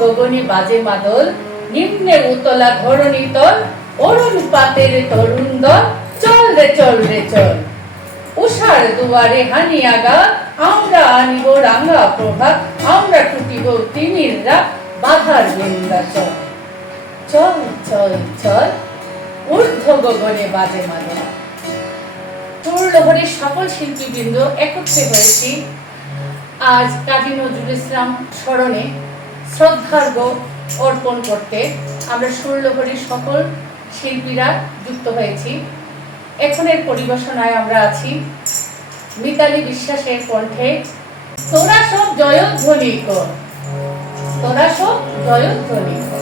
গগনে বাজে মাদল, নিম্নে উতলা ধরণী তল, অরুণ পাতের তরুণ দল, চল রে চল রে চল। উষার দুয়ারে হানি আগা, আমরা আনিব রাঙা প্রভাত, আমরা টুটিব তিমির রাত, বাধার বিন্ধ্যাচল। চল চল চল, ঊর্ধ্ব গগনে বাজে মাদল। সুরলহরীর সকল শিল্পীবৃন্দ একত্রে হয়েছি আজ কাজী নজরুল ইসলাম স্মরণে শ্রদ্ধার্ঘ্য অর্পণ করতে। আমরা সুরলহরীর সকল শিল্পীরা যুক্ত হয়েছি। এখনের পরিবেশনায় আমরা আছি মিতালি বিশ্বাসের কণ্ঠে তোরা সব জয়ধ্বনি কর, তোরা সব জয়ধ্বনি কর।